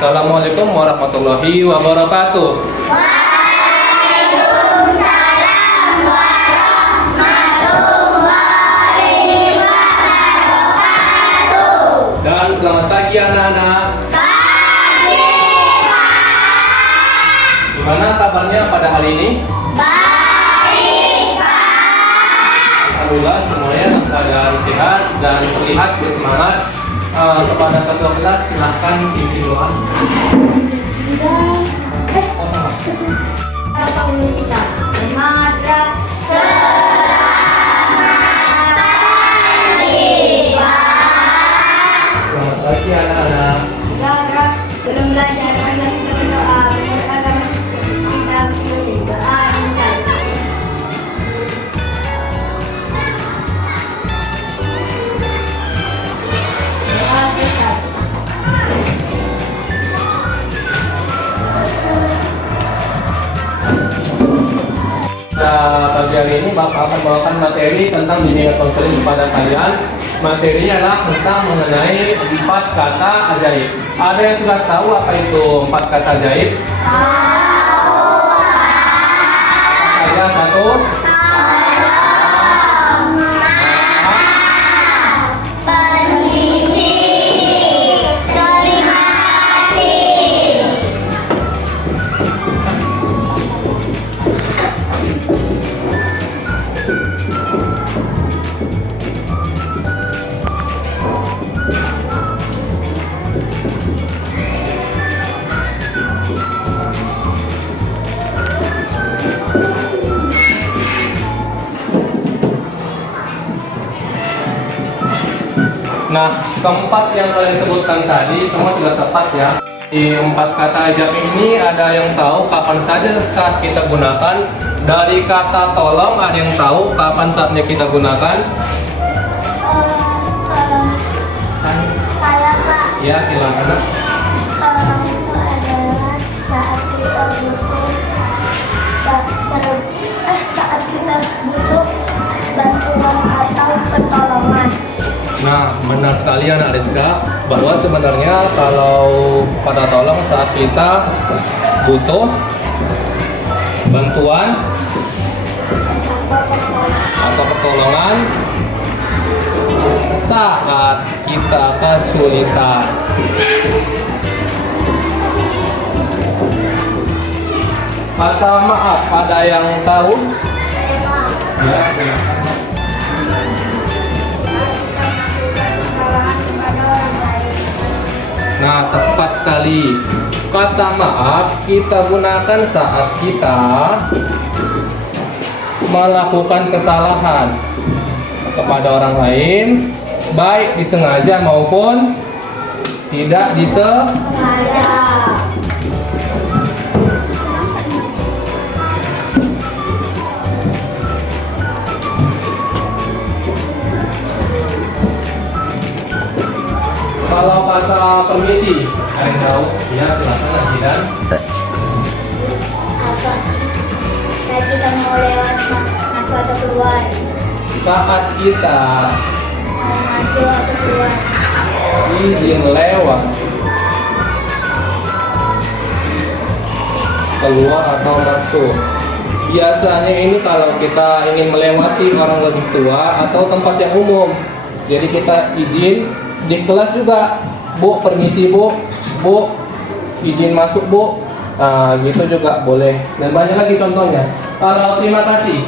Assalamualaikum warahmatullahi wabarakatuh. Waalaikumsalam warahmatullahi wabarakatuh. Dan selamat pagi anak-anak. Pagi, Pak. Gimana kabarnya pada hari ini? Baik, Pak. Alhamdulillah semuanya dalam keadaan sehat dan terlihat bersemangat. Kepada ketua kelas silahkan pimpin doa. Selamat pagi anak-anak. Belum belajar, kita berdoa, agar kita bisa berdoa dan Pagi hari ini Bapak akan membawakan materi tentang bimbingan konseling kepada kalian. Materi adalah tentang mengenai 4 kata ajaib. Ada yang sudah tahu apa itu 4 kata ajaib? Saya satu. permisi, terima kasih. Nah, keempat yang kalian sebutkan tadi semua sudah tepat ya. Di 4 kata ajaib ini ada yang tahu kapan saja saat kita gunakan. Dari kata tolong ada yang tahu kapan saatnya kita gunakan? Kalau Pak, Ya, silakan. tolong itu adalah saat kita butuh saat kita butuh bantuan atau pertolongan. Nah, benar sekali anak Rizka bahwa sebenarnya kalau pada tolong saat kita butuh bantuan atau pertolongan saat kita kesulitan. Kata maaf, ada yang tahu? Ya, silakan. Nah, tepat sekali. Kata maaf kita gunakan saat kita melakukan kesalahan kepada orang lain, baik disengaja maupun tidak disengaja. Kalau kata permisi, ada yang tahu? Ya, silakan Ajidan. Apa? Saat kita mau lewat masuk atau keluar, Saat kita mau masuk atau keluar. izin lewat, keluar atau masuk. Biasanya ini kalau kita ingin melewati orang lebih tua atau tempat yang umum. Jadi kita izin di kelas juga, Bu, permisi Bu, Bu, izin masuk Bu. Nah, gitu juga boleh. Dan banyak lagi contohnya. Kalau terima kasih.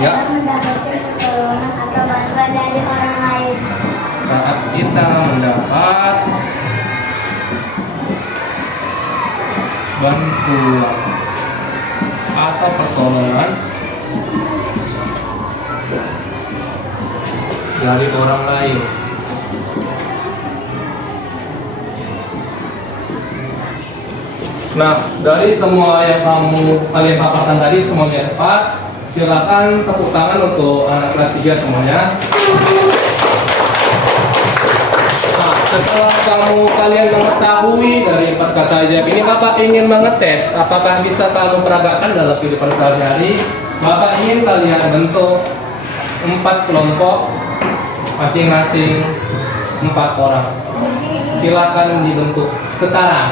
Ya. Kita mendapatkan pertolongan atau bantuan dari orang lain. Saat kita mendapat bantuan atau pertolongan dari orang lain. Nah, dari semua yang kalian paparkan tadi semuanya tepat. Silakan tepuk tangan untuk anak kelas 3 semuanya. Nah, setelah kalian mengetahui dari 4 kata ajaib ini, Bapak ingin mengetes apakah bisa kamu peragakan dalam kehidupan sehari-hari. Bapak ingin kalian bentuk 4 kelompok masing-masing 4 orang. Silakan dibentuk sekarang.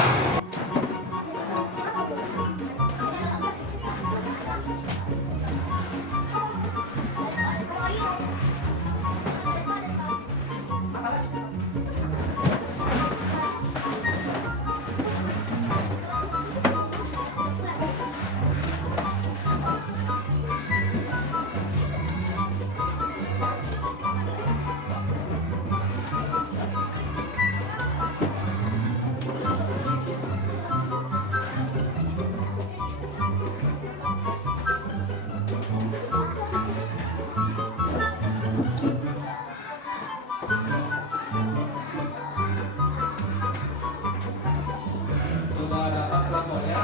Sudah dapat kelompoknya.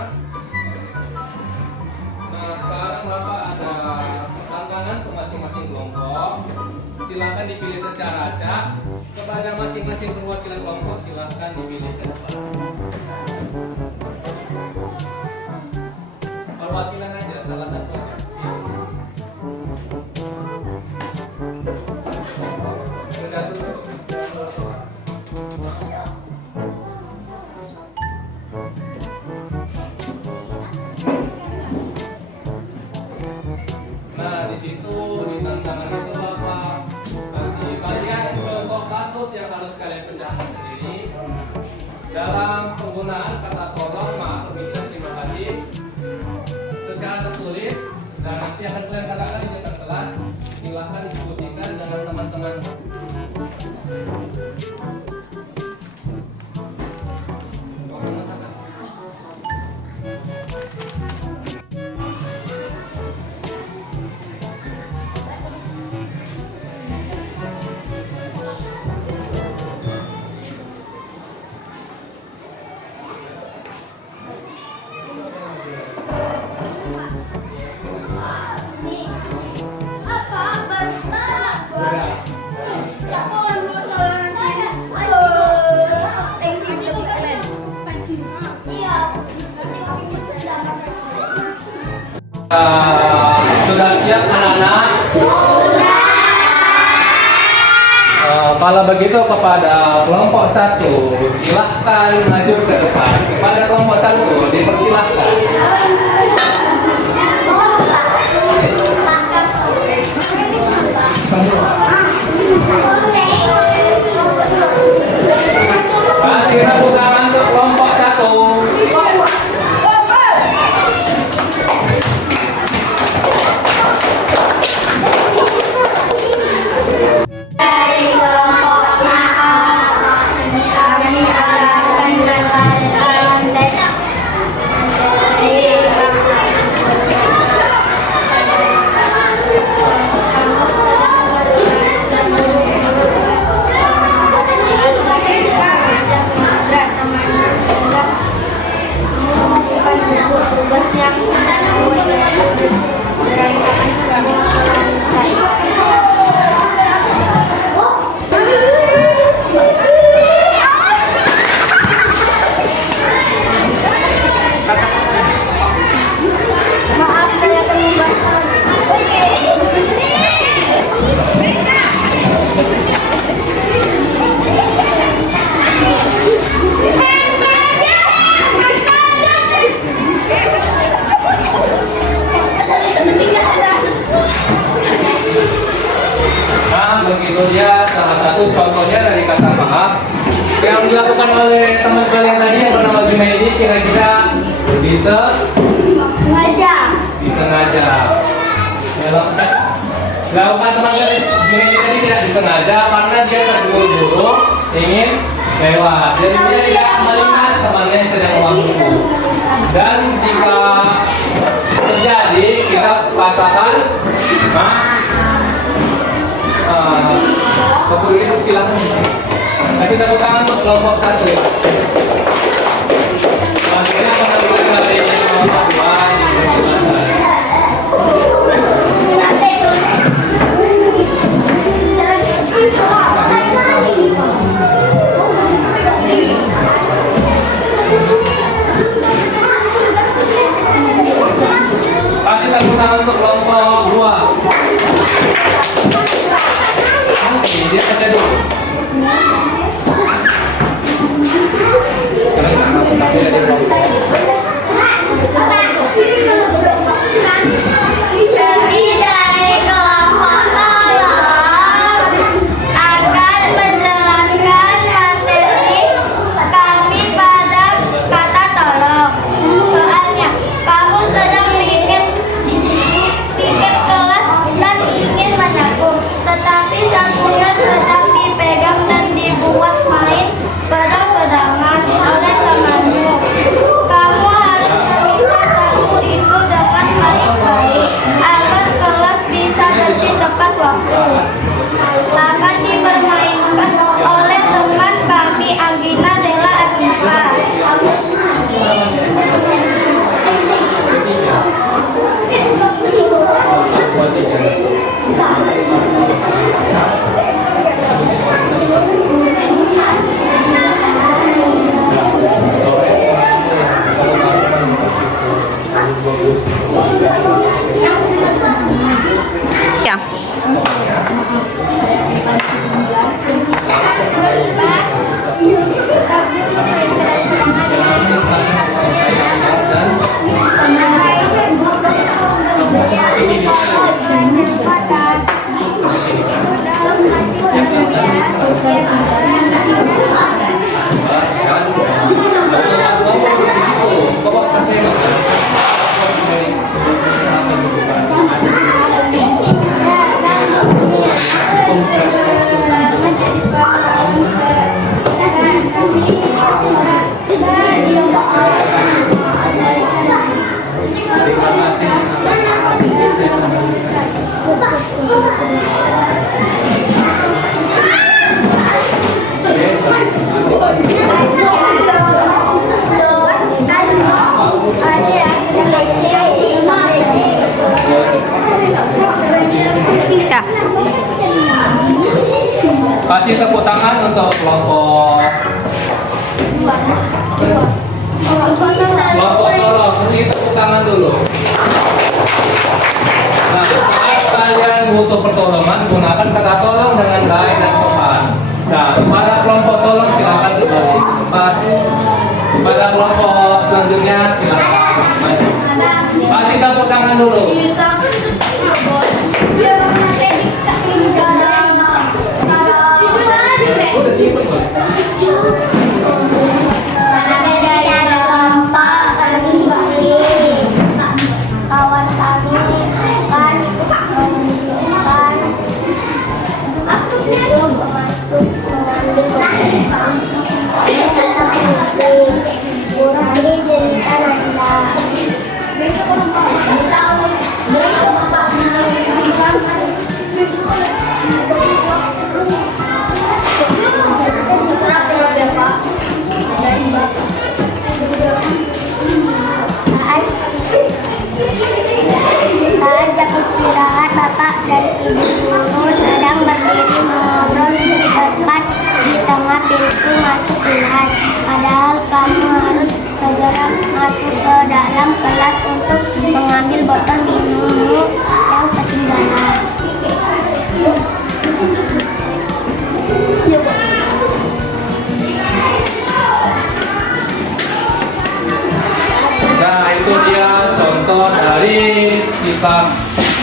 Nah, sekarang Bapak ada tantangan untuk masing-masing kelompok. Silakan dipilih secara acak. Kepada masing-masing perwakilan kelompok silakan dipilih ke depan. Perwakilan aja, salah satu aja. Sudah tutup. Nah, di situ di tantangan itu Bapak kasih kalian kelompok kasus yang harus kalian pecahkan sendiri dalam penggunaan kata tolong, maaf, permisi, terima kasih secara tertulis, dan nanti akan kalian katakan di depan kelas. Silahkan diskusikan dengan teman-teman. Sudah siap anak-anak? Kalau begitu kepada kelompok 1 silahkan maju ke depan. Kepada kelompok 1 dipersilahkan. Kasih tepuk tangan untuk kelompok 1. Begitu ya, salah satu contohnya dari kata maaf yang dilakukan oleh teman kalian tadi yang bernama Junaidi, kira-kira bisa ngajak. Lakukan teman kalian Junaidi tadi tidak disengaja karena dia terburu-buru ingin lewat, jadi dia tidak melihat temannya yang sedang waktu. Dan jika terjadi, kita katakan kemudian silakan kasih tepuk tangan untuk kelompok 1 ya. Akhirnya penampilan dari kelompok 2 kasih tepuk tangan untuk kelompok 2. Dia kerja dulu. tidak di kelompok. Kami dari kelompok tolong akan menjelaskan materi kami pada kata tolong. Soalnya kamu sedang piket kelas dan ingin menyambung, tetapi sapunya sedang dipegang dan dibuat main pedang-pedangan oleh temanmu. Kamu harus meminta sapu itu dengan baik-baik agar kelas bisa bersih tepat waktu. Akan dipermainkan oleh teman kami Agina Della Agipa. Ya. Ya. Kasih tepuk tangan untuk kelompok tolong. Kasih tepuk tangan dulu. Nah, saat kalian butuh pertolongan, gunakan kata tolong dengan baik dan sopan. Nah, pada kelompok tolong silakan kembali. Pada kelompok selanjutnya silakan maju. Kasih tepuk tangan dulu. Udah simpen, Bang. Kawan kami akan menunjukkan itu masuk mengambil keputusan. Nanti cerita Nanda. Saat jam istirahat, Bapak dan Ibu guru sedang berdiri mengobrol tepat di tengah pintu masuk kelas. Padahal kamu harus segera masuk ke dalam kelas untuk mengambil botol minummu yang ketinggalan. Nah, itu dia contoh dari sikap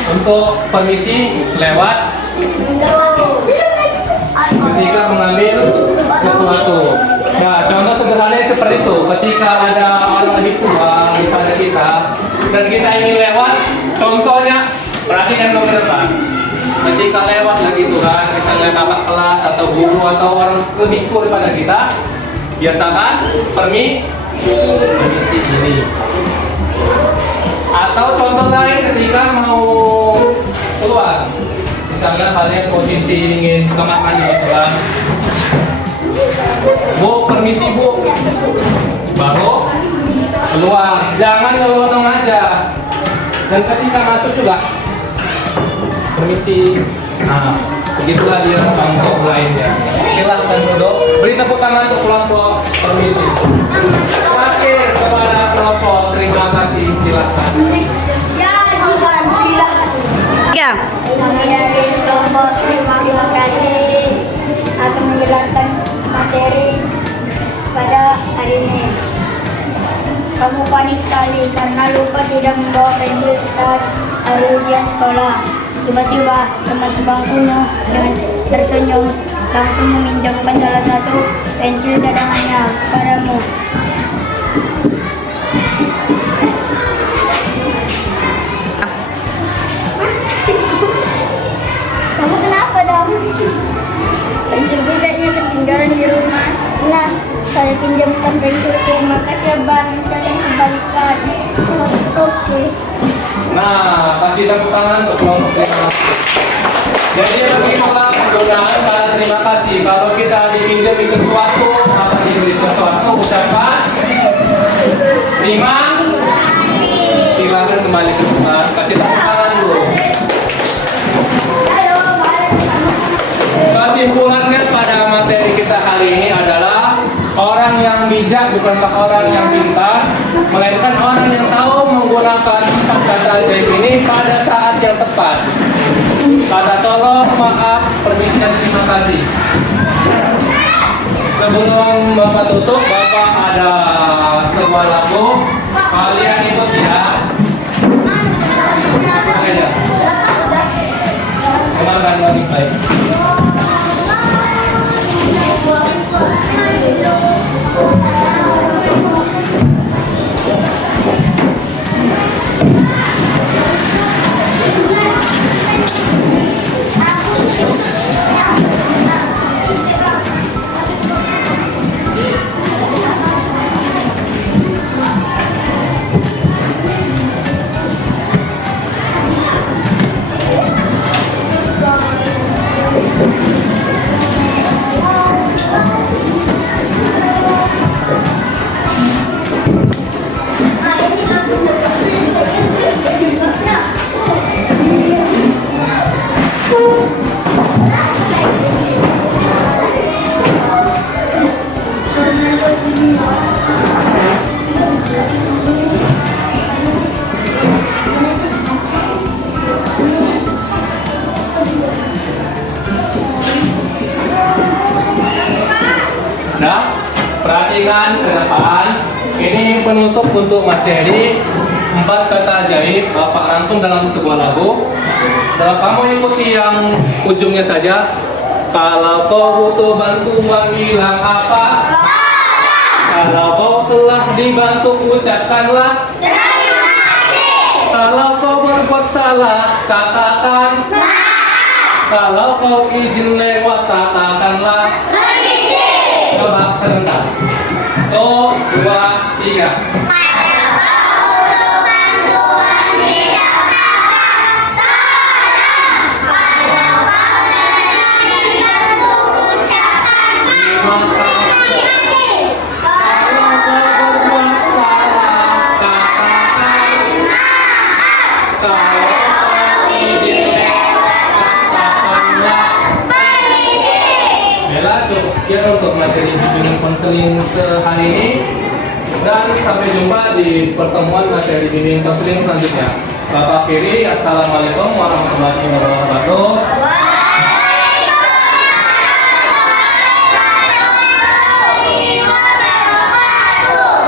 untuk permisi lewat ketika mengambil sesuatu. Nah, contoh sederhana seperti itu. Ketika ada orang lebih tua daripada kita dan kita ingin lewat, contohnya perhatikan ke depan. Ketika lewat lagi Tuhan, misalnya kakak kelas atau guru atau orang lebih tua daripada kita, biasakan permisi ini. Atau contoh lain ketika mau keluar, misalnya kalian posisi ingin kamar mandi gitu kan, Bu, permisi Bu, baru keluar, jangan ngelotong aja. Dan ketika masuk juga permisi. Nah, begitulah dia contoh lainnya. Silahkan duduk. Beri tepuk tangan untuk kelompok permisi. Terakhir kepada kelompok terima kasih, silahkan. Ya. Kami dari kelompok terima kasih akan menjelaskan materi pada hari ini. kamu panik sekali karena lupa tidak membawa pensil saat hari ujian sekolah. Tiba-tiba teman sebangkumu dengan tersenyum langsung meminjamkan salah satu pensil cadangannya padamu. Kamu kenapa dong? Pensilku kayaknya ketinggalan di rumah. Nah, saya pinjamkan pensilku, makasih ya Bang, saya kembalikan. Oke. Nah, kasih tepuk tangan untuk kelompok terima kasih. Jadi begitulah penggunaan kata terima kasih. Kalau kita dipinjami sesuatu, maka diberi sesuatu, ucapan terima kasih. Silakan kembali ke rumah. Kasih tepuk tangan dulu. Kesimpulannya pada materi kita kali ini adalah orang yang bijak bukanlah orang yang pintar, melainkan orang yang tahu menggunakan empat kata ajaib ini pada saat yang tepat. Kata tolong, maaf, permisi dan terima kasih. Sebelum Bapak tutup, Bapak ada sebuah lagu. Kalian ikut ya. Oke ya. Kembangkan lagi baik. Nah, perhatikan ke depan. Ini penutup untuk materi empat kata ajaib. Bapak rangkum dalam sebuah lagu. Nah, kamu ikuti yang ujungnya saja. Kalau kau butuh bantuan bilang apa? Kalau kau telah dibantu ucapkanlah. Kalau kau berbuat salah katakan. Kalau kau izin lewat katakanlah. Coba sebentar. 1, 2, 3. Sekian untuk materi bimbingan konseling sehari ini, dan sampai jumpa di pertemuan materi bimbingan konseling selanjutnya. Bapak Kiri, assalamualaikum warahmatullahi wabarakatuh.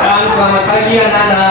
Dan selamat pagi anak-anak.